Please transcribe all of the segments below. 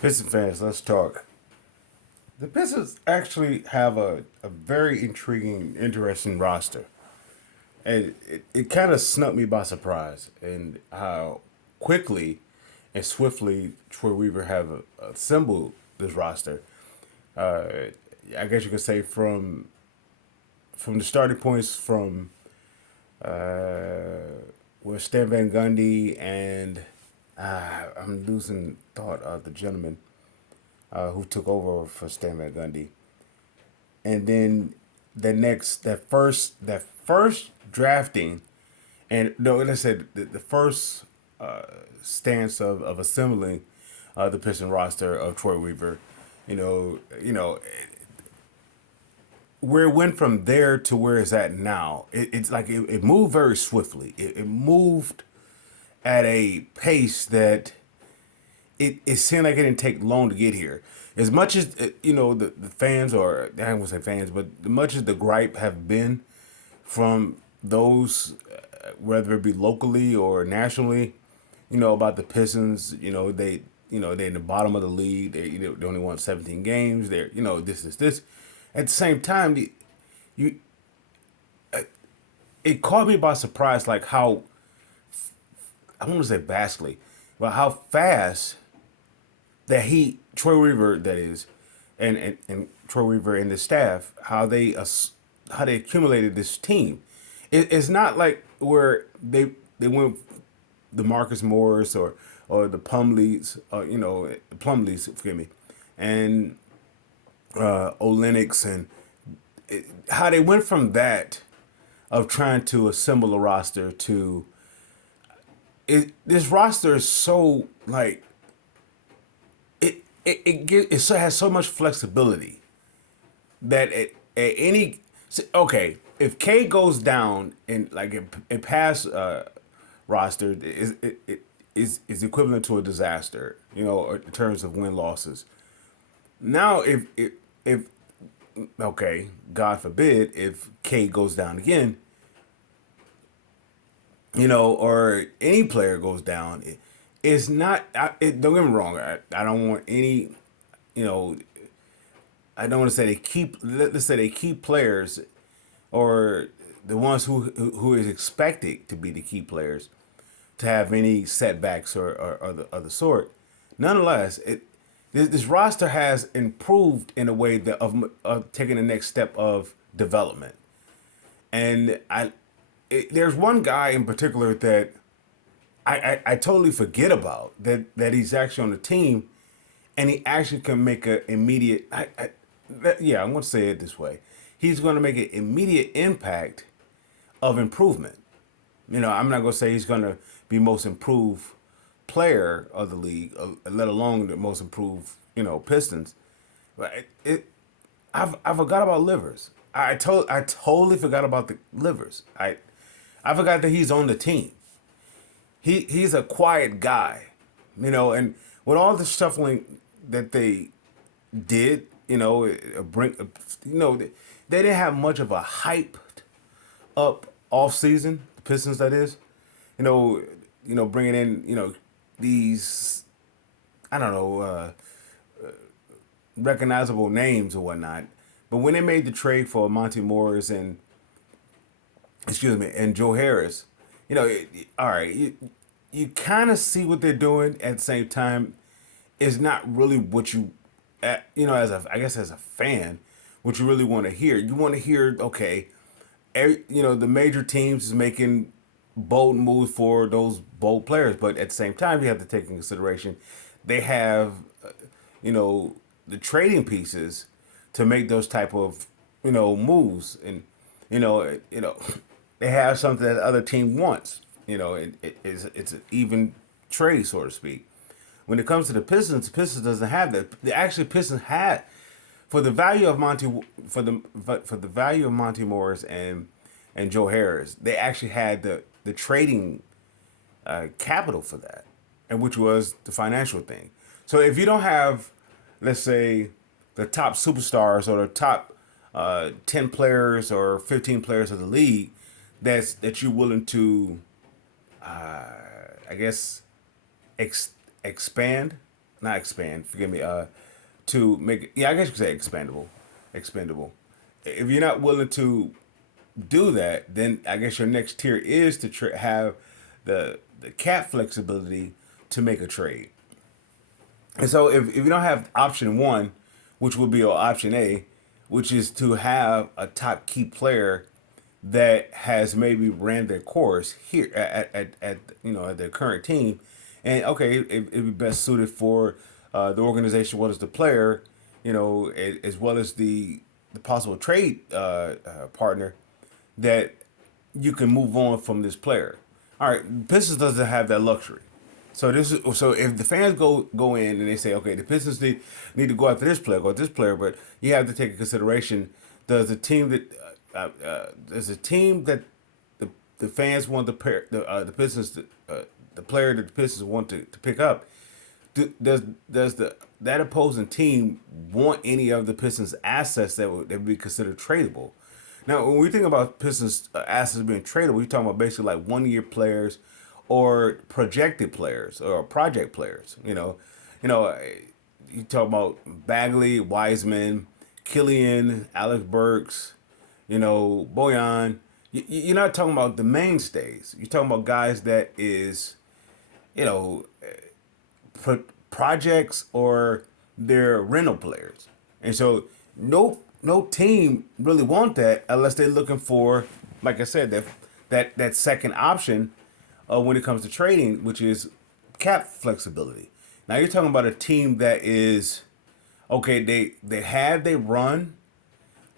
Pistons fans, let's talk. The Pistons actually have a very intriguing, interesting roster. And it kind of snuck me by surprise in how quickly and swiftly Troy Weaver have assembled this roster. Uh, I guess you could say from the starting points from with Stan Van Gundy and I'm losing thought of the gentleman who took over for Stan Van Gundy. And then that first drafting, and no, let's say the first stance of assembling the Piston roster of Troy Weaver, where it went from there to where it's at now. It's like it moved very swiftly. It moved at a pace that it seemed like it didn't take long to get here. As much as the fans, or I won't say fans, but as much as the gripe have been from those, whether it be locally or nationally, about the Pistons. They're in the bottom of the league. They only won 17 games. They're this. At the same time, you it caught me by surprise, like how I don't want to say vastly, but how fast that Troy Weaver, that is, and Troy Weaver and the staff, how they accumulated this team. It's not like where they went the Marcus Morris or the Plumlees, Plumlees, forgive me, and Olenek, and how they went from that of trying to assemble a roster to this roster is so like it so has so much flexibility that at any okay, if K goes down in like a past roster is equivalent to a disaster, in terms of win losses. Now if okay, God forbid, if K goes down again, or any player goes down, it's not. Don't get me wrong. I don't want any, you know, I don't want to say they keep. Let's say they keep players, or the ones who is expected to be the key players to have any setbacks or the sort. Nonetheless, this roster has improved in a way that of taking the next step of development. And there's one guy in particular that I totally forget about that he's actually on the team, and he actually can make an immediate. Yeah, I'm going to say it this way. He's going to make an immediate impact of improvement. I'm not going to say he's going to be most improved player of the league, let alone the most improved, Pistons. But I forgot about Livers. I totally forgot about the Livers. I forgot that he's on the team. He's a quiet guy, and with all the shuffling that they did, they didn't have much of a hyped up off season. The Pistons, that is, bringing in, these, I don't know, recognizable names or whatnot. But when they made the trade for Monty Morris and, excuse me, and Joe Harris, all right, you kind of see what they're doing. At the same time, it's not really what you, as I guess as a fan, what you really want to hear. You want to hear, okay, the major teams is making bold moves for those bold players, but at the same time, you have to take in consideration they have, you know, the trading pieces to make those type of, moves, and you know, you know, they have something that the other team wants. It's an even trade, so to speak. When it comes to the Pistons doesn't have that. The actually Pistons had for the value of for the value of Monty Morris and Joe Harris. They actually had the trading capital for that, and which was the financial thing. So if you don't have, let's say, the top superstars or the top 10 players or 15 players of the league, that you're willing to, I guess, expand, not expand. Forgive me. To make it, yeah, I guess you could say expendable. If you're not willing to do that, then I guess your next tier is to have the cap flexibility to make a trade. And so if you don't have option one, which would be your option A, which is to have a top key player that has maybe ran their course here at at their current team, and okay, it'd be best suited for the organization, what is the player, as well as the possible trade partner that you can move on from this player. All right, Pistons doesn't have that luxury. So if the fans go in and they say, okay, the Pistons need to go after this player, go after this player, but you have to take into consideration, does the team that the fans want the Pistons the player that the Pistons want to pick up, does that opposing team want any of the Pistons assets that would be considered tradable? Now, when we think about Pistons assets being tradable, we're talking about basically like 1 year players or projected players or project players. You know, you talk about Bagley, Wiseman, Killian, Alex Burks, Boyan. You're not talking about the mainstays. You're talking about guys that is, you know, projects or they're rental players. And so no team really want that unless they're looking for, like I said, that second option when it comes to trading, which is cap flexibility. Now you're talking about a team that is okay. They run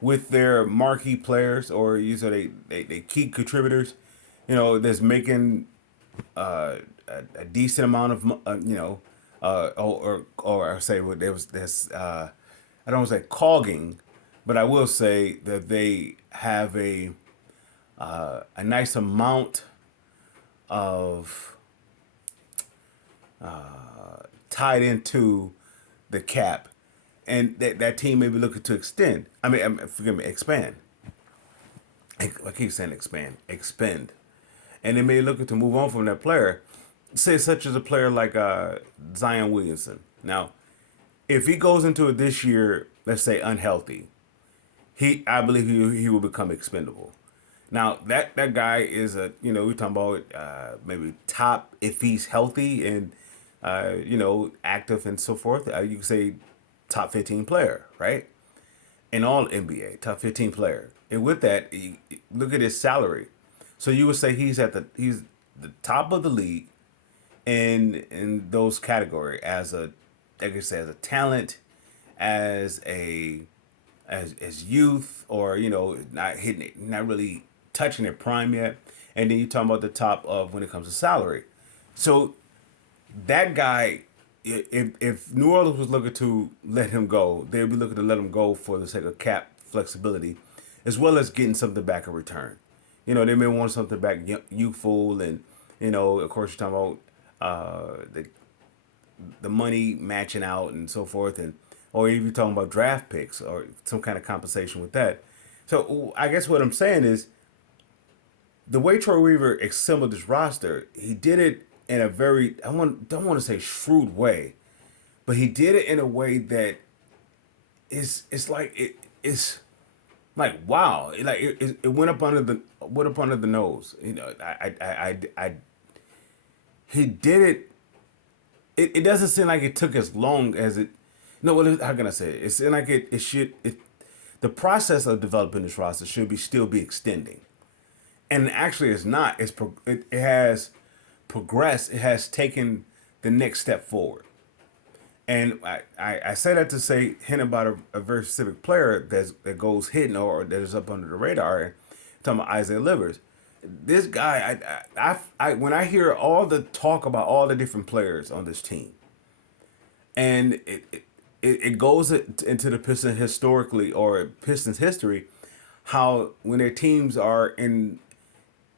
with their marquee players or they key contributors, that's making a decent amount of or I say what there was this I don't want to say cogging, but I will say that they have a nice amount of tied into the cap, and that team may be looking to extend. Forgive me, expand. I keep saying expend, and they may looking to move on from that player. Say such as a player like Zion Williamson. Now, if he goes into it this year, let's say unhealthy, I believe he will become expendable. Now that guy is we're talking about maybe top if he's healthy and active and so forth. You can say top 15 player, right? In all NBA, top 15 player. And with that, look at his salary. So you would say he's the top of the league in those category as a, like I said, as a talent, as a as youth, or not hitting it, not really touching their prime yet. And then you're talking about the top of when it comes to salary. So that guy, if New Orleans was looking to let him go, they'd be looking to let him go for the sake of cap flexibility, as well as getting something back in return. They may want something back youthful, and of course you're talking about the money matching out and so forth, and or even talking about draft picks or some kind of compensation with that. So I guess what I'm saying is the way Troy Weaver assembled this roster, he did it in a very don't want to say shrewd way, but he did it in a way that it's like wow, it went up under the nose. He did it. It doesn't seem like it took as long as it. No, how can I say it? It seemed like it should. The process of developing this roster should be still be extending, and actually it's not. It has progressed. It has taken the next step forward. And I say that to say hint about a very specific player that goes hidden or that is up under the radar. And talking about Isaiah Livers, this guy, I when I hear all the talk about all the different players on this team, and it goes into the Pistons historically or Pistons history, how when their teams are in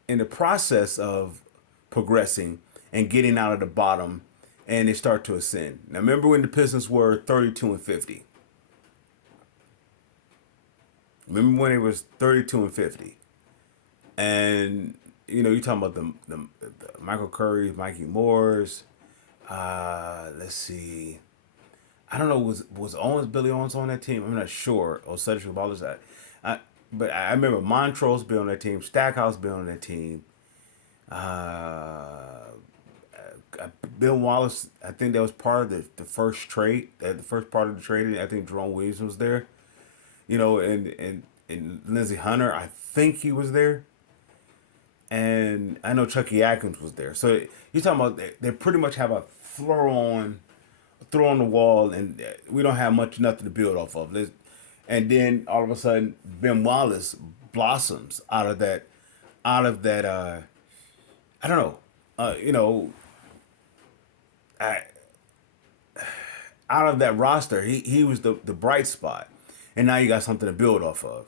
the process of progressing and getting out of the bottom and they start to ascend. Now remember when the Pistons were 32-50. Remember when it was 32-50. And you're talking about the Michael Curry, Mikey Moores, let's see. I don't know, was Owens Billy Owens on that team? I'm not sure. Or Cedric Wallace. I but I remember Montrose being on that team, Stackhouse being on that team. Uh, Bill Wallace, I think that was part of the first trade, the first part of the trade. I think Jerome Williams was there, and Lindsey Hunter, I think he was there, and I know Chucky Atkins was there. So you're talking about they pretty much have a throw on the wall, and we don't have nothing to build off of. And then all of a sudden, Ben Wallace blossoms out of that. I don't know, you know, I, out of that roster, he was the bright spot, and now you got something to build off of.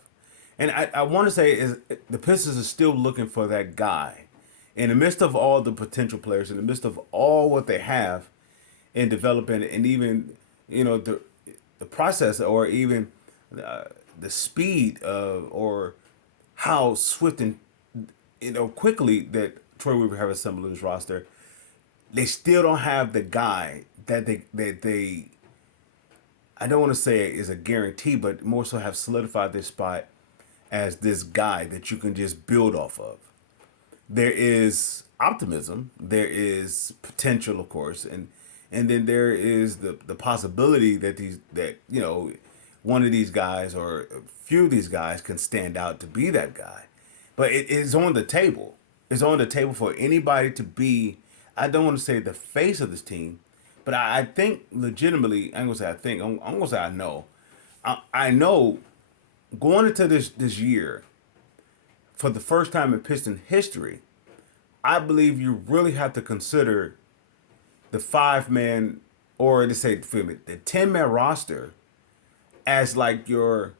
And I want to say is the Pistons are still looking for that guy, in the midst of all the potential players, in the midst of all what they have in developing, and even the process, or even uh, the speed of, or how swift and quickly that Troy Weaver have assembled this roster. They still don't have the guy that they I don't want to say is a guarantee, but more so have solidified their spot as this guy that you can just build off of. There is optimism, there is potential, of course, and then there is the possibility that one of these guys, or a few of these guys, can stand out to be that guy. But it is on the table. It's on the table for anybody to be. I don't want to say the face of this team, but I think legitimately, I'm gonna say I think I'm gonna say I know. I know going into this year, for the first time in Piston history, I believe you really have to consider the 5 man, or to say, feel me, the 10 man roster as like the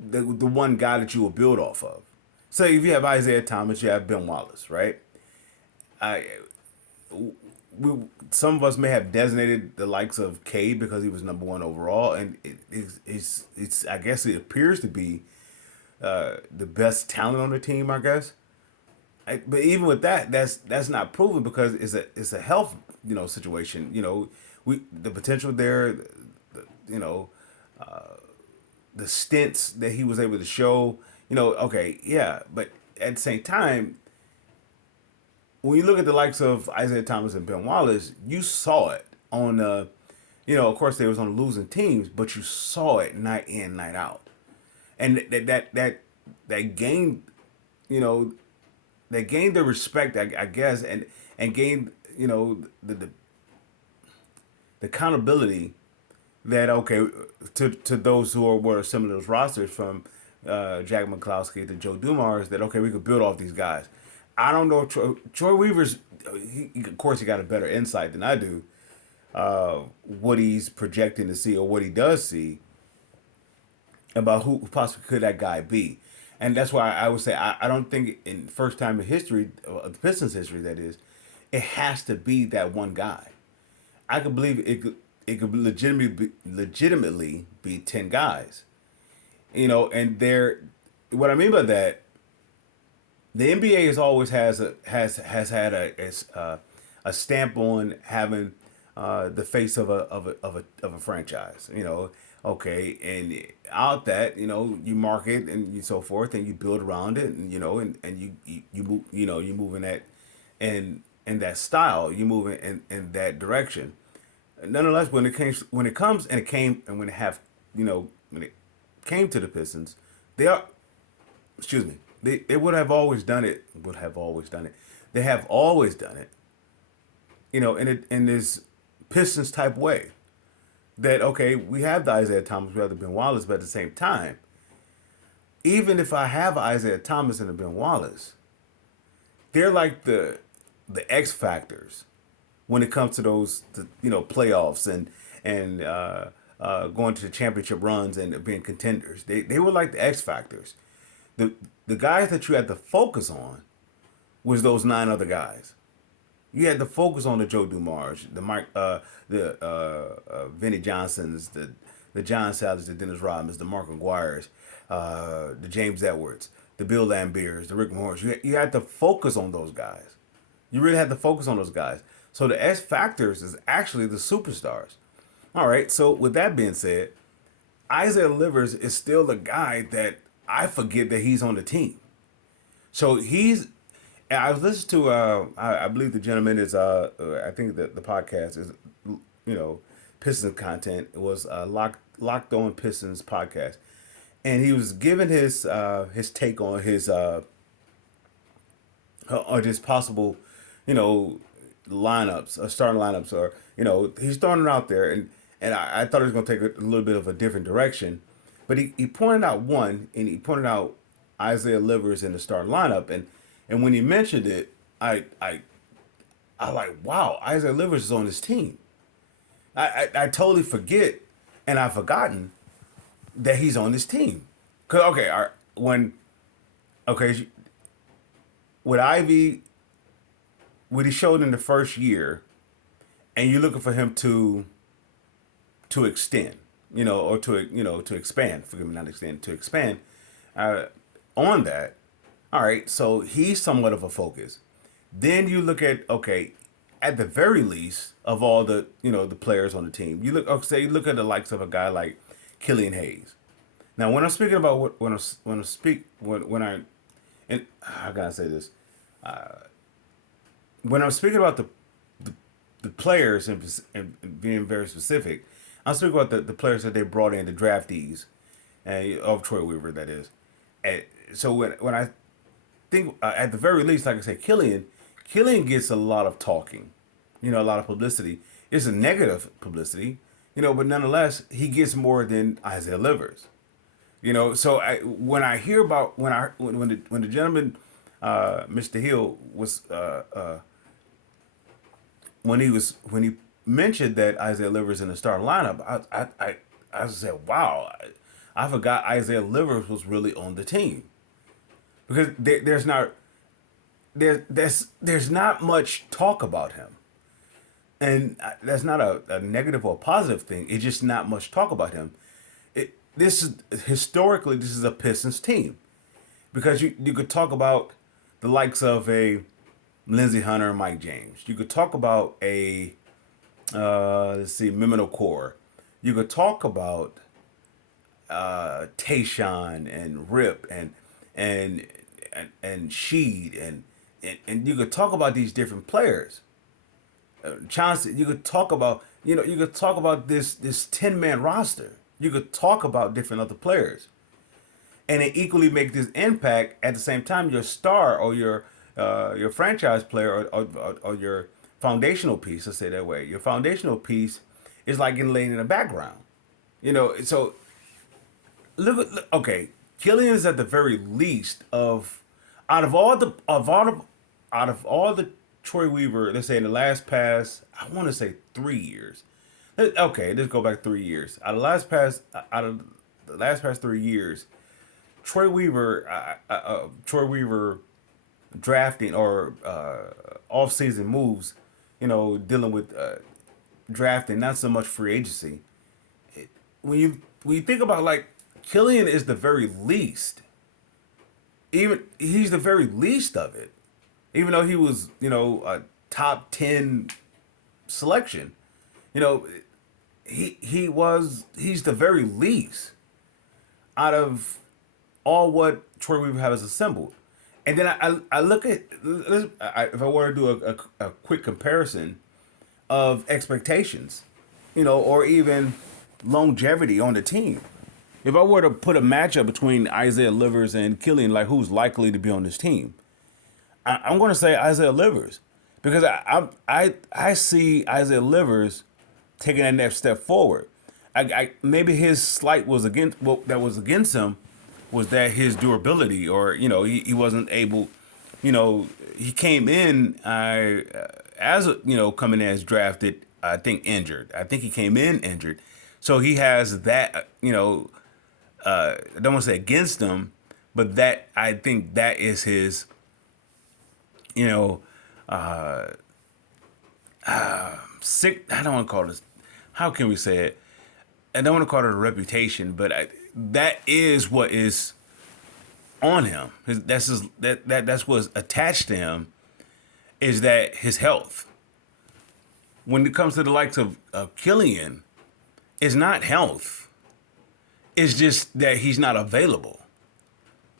one guy that you will build off of. So if you have Isaiah Thomas, you have Ben Wallace, right? I we Some of us may have designated the likes of Cade because he was number one overall, and it's I guess it appears to be the best talent on the team, I guess. But even with that, that's not proven, because it's a health situation. We the potential there, you know the stints that he was able to show. Okay, yeah, but at the same time, when you look at the likes of Isaiah Thomas and Ben Wallace, you saw it on of course they was on losing teams, but you saw it night in, night out, and that gained, you know, they gained the respect, I guess, and gained the accountability that, okay, to those were similar to those rosters, from Jack McCloskey to Joe Dumars, that okay, we could build off these guys. I don't know if Troy Weaver's. Of course, he got a better insight than I do. What he's projecting to see, or what he does see, about who possibly could that guy be, and that's why I would say I don't think, in first time in history, the Pistons history, that is, it has to be that one guy. I could believe it could legitimately be 10 guys, and they're what I mean by that. The NBA has always has had a stamp on having the face of a franchise. Okay, and out that, you market and so forth, and you build around it, and you move, you move in that, in that style, you move in that direction. Nonetheless, when it have, when it came to the Pistons, they are, excuse me, they would have always done it. Would have always done it. They have always done it. In this Pistons type way. That okay, we have the Isaiah Thomas, we have the Ben Wallace, but at the same time, even if I have Isaiah Thomas and a Ben Wallace, they're like the X factors when it comes to those playoffs, and going to the championship runs and being contenders. They were like the X factors. The guys that you had to focus on was those 9 other guys. You had to focus on the Joe Dumars, the Vinnie Johnsons, the John Salads, the Dennis Rodmans, the Mark McGuires, the James Edwards, the Bill Lambiers, the Rick Morris. You had to focus on those guys. You really had to focus on those guys. So the X factors is actually the superstars. All right. So with that being said, Isaiah Livers is still the guy that I forget that he's on the team. So he's. I was listening to. I believe the gentleman is. I think the podcast is. Pistons content. It was Locked On Pistons podcast, and he was giving his take on his possible, you know, lineups, or starting lineups, or he's throwing it out there, and I thought it was going to take a little bit of a different direction, but he pointed out one, and he pointed out Isaiah Livers in the starting lineup, and when he mentioned it, I like, wow, Isaiah Livers is on this team. I totally forget, and I've forgotten that he's on this team. Cause okay, when okay, with Ivy, what he showed in the first year, and you're looking for him to extend, or to expand. Forgive me, not extend, to expand. Uh, on that, all right. So he's somewhat of a focus. Then you look at, okay, at the very least of all the players on the team, you look, okay, say you look at the likes of a guy like Killian Hayes. Now, when I'm speaking about when I and how can I say this? When I'm speaking about the players and being very specific, I'm speaking about the players that they brought in, the draftees, of Troy Weaver, that is. And so when I think, at the very least, like I said, Killian gets a lot of talking, a lot of publicity. It's a negative publicity, but nonetheless, he gets more than Isaiah Livers. So when I hear about when the gentleman, Mr. Hill, was when he mentioned that Isaiah Livers in the starting lineup, I said, wow, I forgot Isaiah Livers was really on the team, because there's not much talk about him, and that's not a negative or a positive thing. It's just not much talk about him. This is historically, this is a Pistons team, because you could talk about the likes of a Lindsey Hunter and Mike James. You could talk about a let's see, Mimino Core. You could talk about Tayshawn and Rip and Sheed and you could talk about these different players. Chauncey, you could talk about this 10-man roster. You could talk about different other players, and they equally make this impact at the same time. Your star, or your franchise player, or your foundational piece, let's say that way. Your foundational piece is like getting laid in the background. So okay, Killian is at the very least of out of all the Troy Weaver, let's say in the last past, I want to say 3 years. Okay, let's go back 3 years. Out of the last past 3 years, Troy Weaver drafting, or off season moves, dealing with drafting, not so much free agency. When you think about, like, Killian is the very least. Even he's the very least of it. Even though he was, a top 10 selection, you know, he's the very least out of all what Troy Weaver has assembled. And then I look at, if I were to do a quick comparison of expectations, or even longevity on the team. If I were to put a matchup between Isaiah Livers and Killian, like who's likely to be on this team, I'm going to say Isaiah Livers, because I see Isaiah Livers taking that next step forward. Maybe his slight was against that was against him was that his durability, or he wasn't able, he came in as coming in as drafted. I think injured. I think he came in injured, so he has that. I don't want to say against him, but that I think that is his. Sick. I don't want to call this. How can we say it? I don't want to call it a reputation, but that is what is on him. That's what's attached to him. Is that his health? When it comes to the likes of Killian, It's not health. It's just that he's not available.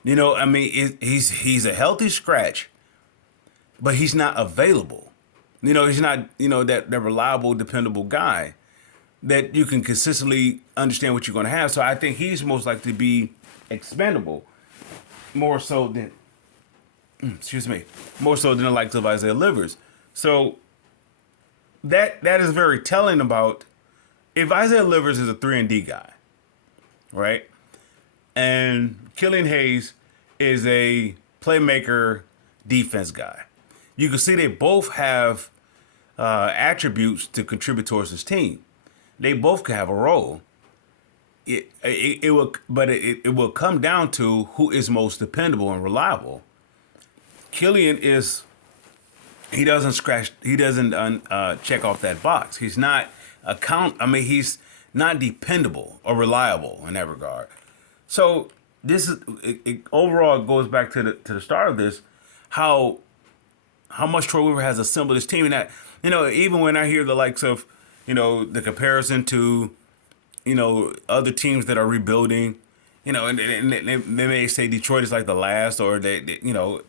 I mean, he's a healthy scratch, but he's not available. He's not that reliable, dependable guy that you can consistently understand what you're going to have. So I think he's most likely to be expendable more so than excuse me, more so than the likes of Isaiah Livers. So that is very telling about if Isaiah Livers is a 3-and-D guy, right? And Killian Hayes is a playmaker defense guy. You can see they both have attributes to contribute towards this team. They both can have a role. It will, but it will come down to who is most dependable and reliable. Killian is he doesn't check off that box. He's not he's not dependable or reliable in that regard. So this is overall it goes back to the start of this, how much Troy Weaver has assembled his team, and that even when I hear the likes of the comparison to other teams that are rebuilding, and they may say Detroit is like the last, or the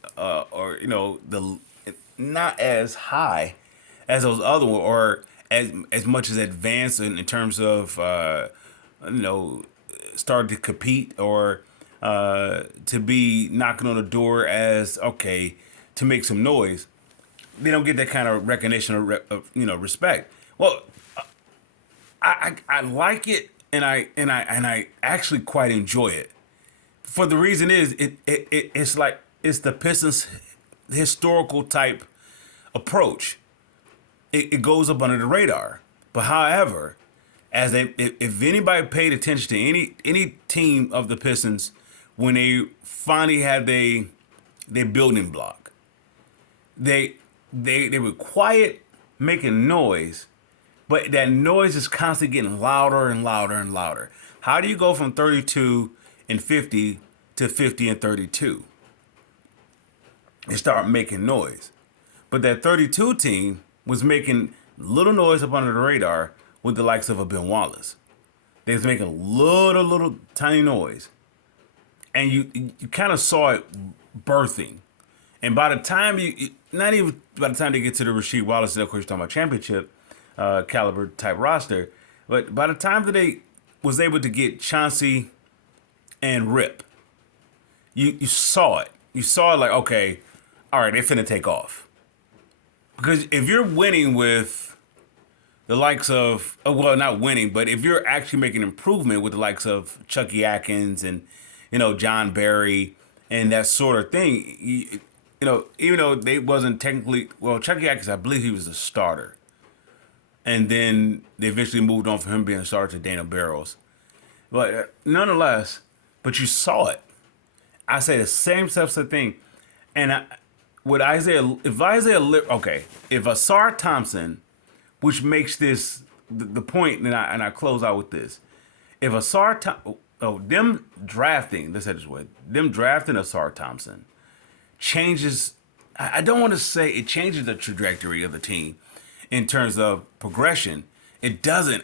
not as high as those other ones, or as much as advanced in terms of starting to compete, or to be knocking on the door as okay to make some noise. They don't get that kind of recognition or respect. Well, I like it, and I actually quite enjoy it. For the reason is it's like it's the Pistons historical type approach. It goes up under the radar. But however, if anybody paid attention to any team of the Pistons when they finally had their building block, they were quiet, making noise, but that noise is constantly getting louder and louder and louder. How do you go from 32 and 50 to 50 and 32? They start making noise. But that 32 team was making little noise up under the radar with the likes of a Ben Wallace. They was making little tiny noise. And you kind of saw it birthing. And by the time not even by the time they get to the Rasheed Wallace, of course, you're talking about championship caliber type roster, but by the time that they was able to get Chauncey and Rip, you saw it. You saw it like, okay, all right, they're finna take off. Because if you're winning with the likes of, well, not winning, but if you're actually making improvement with the likes of Chucky Atkins and, John Barry and that sort of thing, even though they wasn't technically, well, Chucky Atkins, I believe he was a starter. And then they eventually moved on from him being a starter to Daniel Barrows. But nonetheless, but you saw it. I say the same stuff, thing. And with Isaiah, if Asar Thompson, which makes this the point, and I close out with this. If them drafting, let's say this way, them drafting Asar Thompson changes, I don't want to say it changes the trajectory of the team in terms of progression. It doesn't.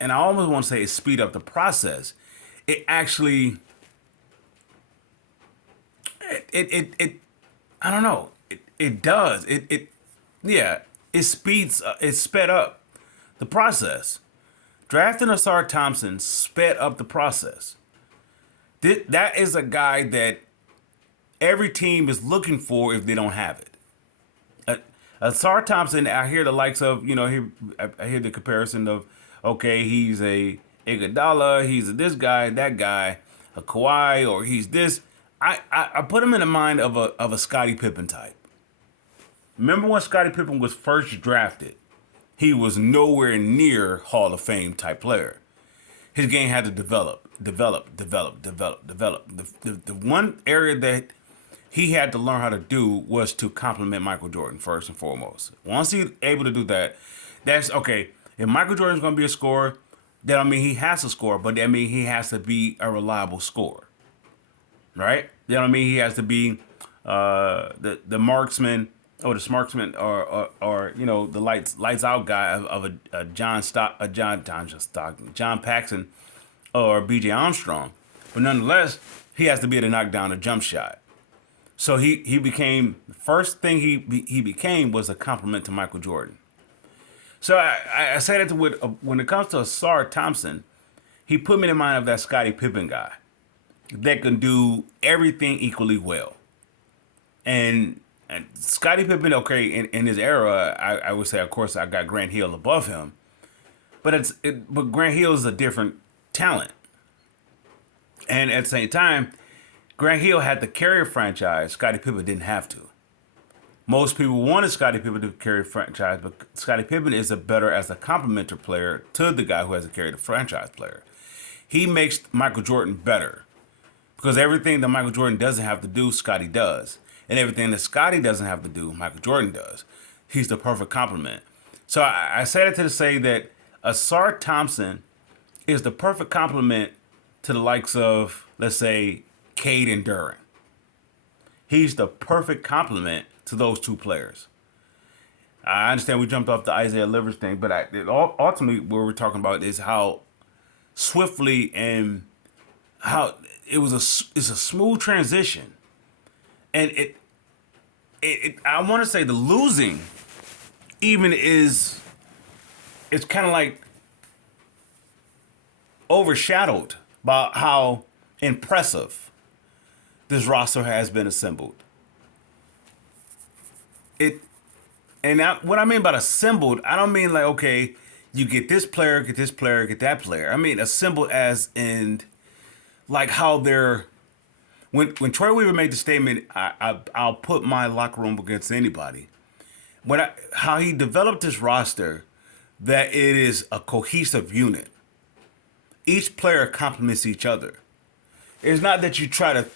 And I almost want to say it speed up the process. It actually, it I don't know. It does. It sped up the process. Drafting Asar Thompson sped up the process. That is a guy that every team is looking for if they don't have it. Asar Thompson, I hear the likes of, I hear the comparison of, okay, he's a Iguodala, he's a this guy, that guy, a Kawhi, or he's this. I put him in the mind of a Scottie Pippen type. Remember when Scottie Pippen was first drafted? He was nowhere near Hall of Fame type player. His game had to develop. The one area that he had to learn how to do was to complement Michael Jordan first and foremost. Once he's able to do that, that's okay. If Michael Jordan's going to be a scorer, that mean he has to score, but that mean he has to be a reliable scorer, right? That mean he has to be the marksman or the marksman, or the lights out guy of a John Paxson, or B.J. Armstrong, but nonetheless, he has to be able to knock down a jump shot. So he became the first thing he became was a compliment to Michael Jordan. So I say that when it comes to Asar Thompson, he put me in mind of that Scottie Pippen guy that can do everything equally well. And Scottie Pippen, okay, in his era, I would say, of course, I got Grant Hill above him, but Grant Hill is a different talent, and at the same time, Grant Hill had to carry a franchise. Scottie Pippen didn't have to. Most people wanted Scottie Pippen to carry a franchise, but Scottie Pippen is a better as a complementary player to the guy who has to carry the franchise player. He makes Michael Jordan better because everything that Michael Jordan doesn't have to do, Scottie does. And everything that Scottie doesn't have to do, Michael Jordan does. He's the perfect complement. So I say that to say that Asar Thompson is the perfect complement to the likes of, let's say, Cade and Duran. He's the perfect complement to those two players. I understand we jumped off the Isaiah Livers thing, but ultimately what we're talking about is how swiftly and how it's a smooth transition, and I want to say the losing even is it's kind of like overshadowed by how impressive this roster has been assembled. What I mean by assembled, I don't mean like, okay, you get this player, get this player, get that player. I mean assembled as in like how they're when Troy Weaver made the statement, I'll put my locker room against anybody. How he developed this roster, that it is a cohesive unit. Each player complements each other. It's not that you try to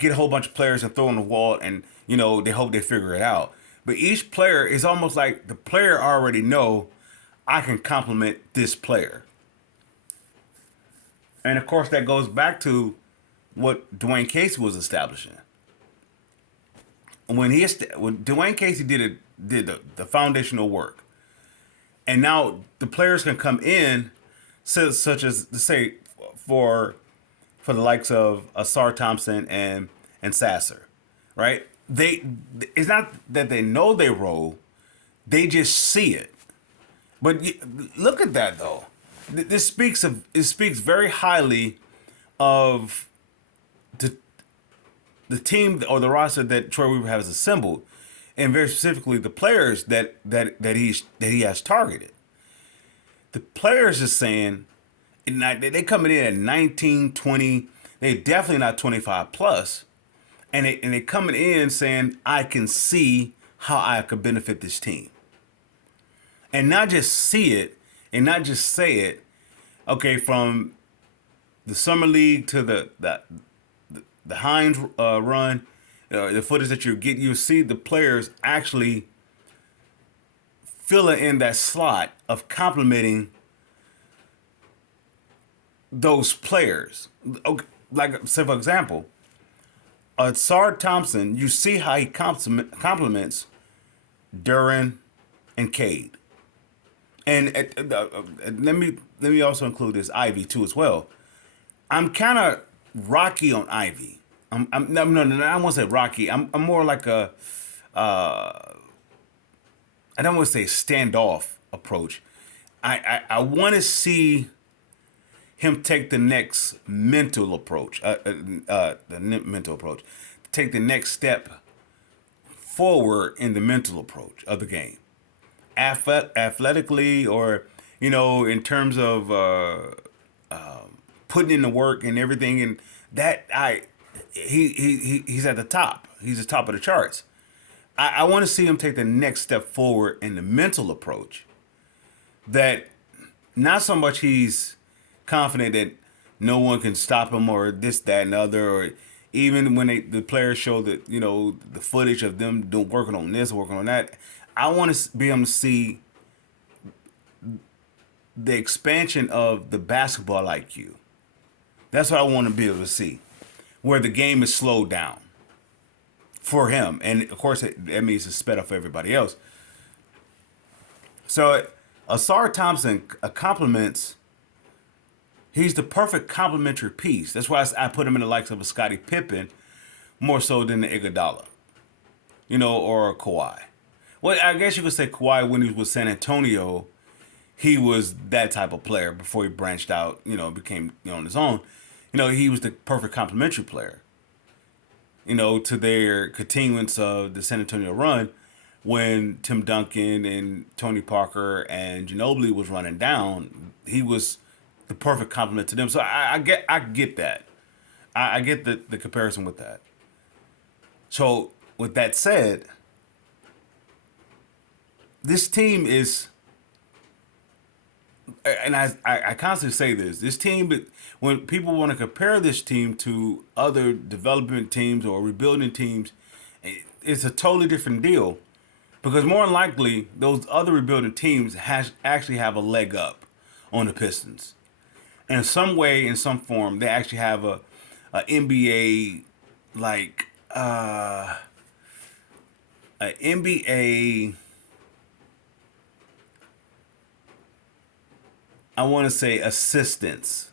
get a whole bunch of players and throw on the wall and they hope they figure it out. But each player is almost like the player already know I can complement this player. And of course that goes back to what Dwayne Casey was establishing. When Dwayne Casey did the foundational work, and now the players can come in, such as to say for the likes of Asar Thompson and Sasser, right? It's not that they know their role, they just see it. But look at that though. It speaks very highly of the team or the roster that Troy Weaver has assembled, and very specifically the players that he has targeted. The players are saying, they coming in at 19, 20. They're definitely not 25 plus, and they coming in saying, I can see how I could benefit this team, and not just see it and not just say it. Okay, from the summer league to the Hines run, the footage that you get, you see the players actually filling in that slot of complementing those players. Okay, like, say for example, Asar Thompson, you see how he complements Duran and Cade. And let me also include this Ivy too as well. I'm kind of rocky on Ivy. No, I don't want to say rocky. I'm more like I don't want to say standoff approach. I want to see him take the next mental approach, mental approach, take the next step forward in the mental approach of the game, athletically, or in terms of putting in the work and everything, and he's at the top. He's the top of the charts. I want to see him take the next step forward in the mental approach. That not so much he's confident that no one can stop him or this, that, and the other, or even when the players show that the footage of them working on this, working on that. I want to be able to see the expansion of the basketball IQ. That's what I want to be able to see, where the game is slowed down for him, and of course that means it's sped up for everybody else. So Asar Thompson complements. He's the perfect complementary piece. That's why I put him in the likes of a Scottie Pippen more so than the Iguodala, or Kawhi. Well, I guess you could say Kawhi when he was with San Antonio, he was that type of player before he branched out, became on his own. He was the perfect complementary player, to their continuance of the San Antonio run when Tim Duncan and Tony Parker and Ginobili was running down. He was the perfect complement to them. So I get that. I get the comparison with that. So with that said, this team is, and I constantly say this team, but when people want to compare this team to other development teams or rebuilding teams, it's a totally different deal because more than likely those other rebuilding teams actually have a leg up on the Pistons in some way, in some form. They actually have a NBA like a NBA. I want to say assistance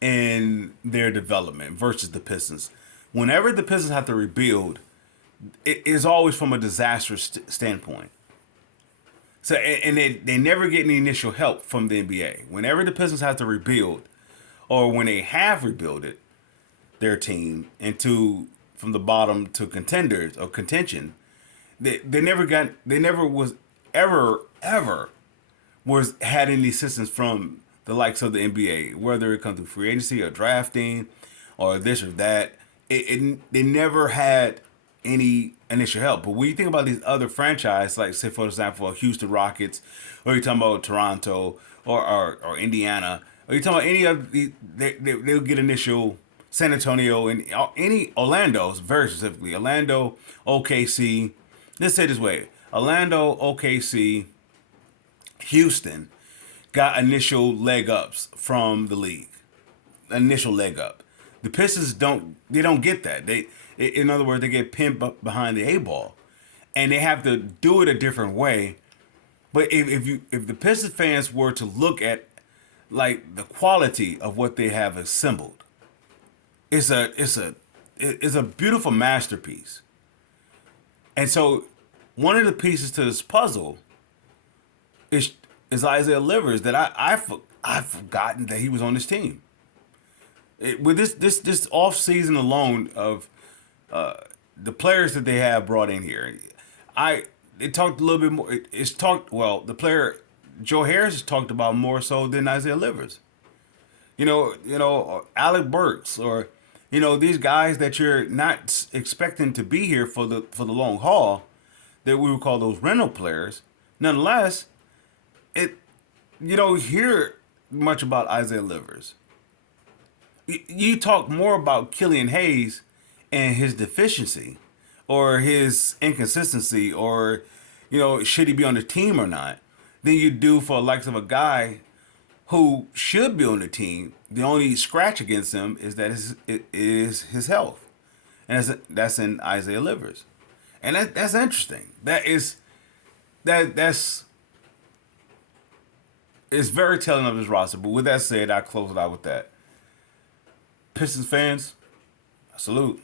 in their development versus the Pistons. Whenever the Pistons have to rebuild, it is always from a disastrous standpoint. So and they never get any initial help from the NBA. Whenever the Pistons have to rebuild, or when they have rebuilded their team into from the bottom to contenders or contention, they never was ever was had any assistance from the likes of the NBA, whether it comes through free agency or drafting or this or that. They never had any initial help. But when you think about these other franchises, like say for example Houston Rockets, or you're talking about Toronto or Indiana, or you're talking about any of they'll get initial San Antonio and any Orlando's very specifically Orlando, OKC. Let's say it this way: Orlando, OKC, Houston got initial leg ups from the league. Initial leg up. The Pistons don't get that. In other words, they get pinned up behind the A ball, and they have to do it a different way. But if the Pistons fans were to look at like the quality of what they have assembled, it's a beautiful masterpiece. And so one of the pieces to this puzzle is Isaiah Livers that I've forgotten that he was on this team. With this off season alone of the players that they have brought in here, it talked a little bit more. It's talked well. The player Joe Harris has talked about more so than Isaiah Livers. Alec Burks or these guys that you're not expecting to be here for the long haul, that we would call those rental players. Nonetheless, you don't hear much about Isaiah Livers. You talk more about Killian Hayes and his deficiency or his inconsistency or, should he be on the team or not, than you do for the likes of a guy who should be on the team. The only scratch against him is that it is his health. And that's in Isaiah Livers. And that's interesting. That's it's very telling of his roster. But with that said, I close it out with that. Pistons fans, salute.